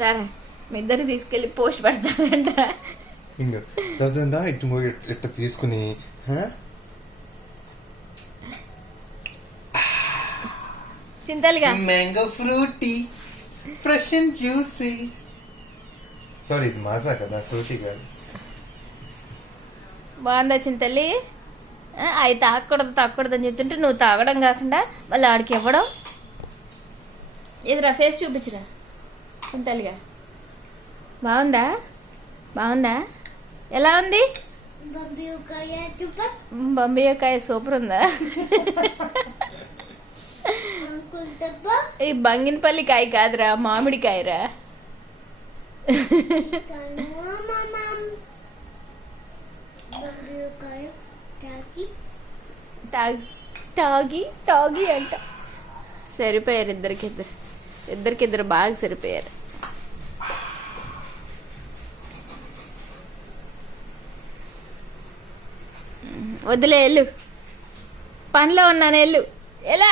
రారా మీ ఇద్దరిని తీసుకెళ్ళి పోస్ట్ పెడతారంట. ఇంకా దర్జందా ఇట్ట తీసుకుని చింతలుగా mango Frooti fresh and juicy. Sorry ఇది మాజా కదా, ఫ్రూటీ కాదు. బాగుందా చింతల్లి? అవి తాగకూడదు అని చెప్తుంటే నువ్వు తాగడం కాకుండా మళ్ళీ ఆడికి ఇవ్వడం. ఎదురా ఫేస్ చూపించరా చింతల్లిగా. బాగుందా ఎలా ఉంది? బంబియకాయ సూపర్ ఉందా? ఈ బంగినపల్లి కాయ కాదురా, మామిడికాయరా. తాగి అంట. సరిపోయారు ఇద్దరికిద్దరు బాగా సరిపోయారు. వద్దులే, వెళ్ళు, పనిలో ఉన్నాను, వెళ్ళు ఎలా.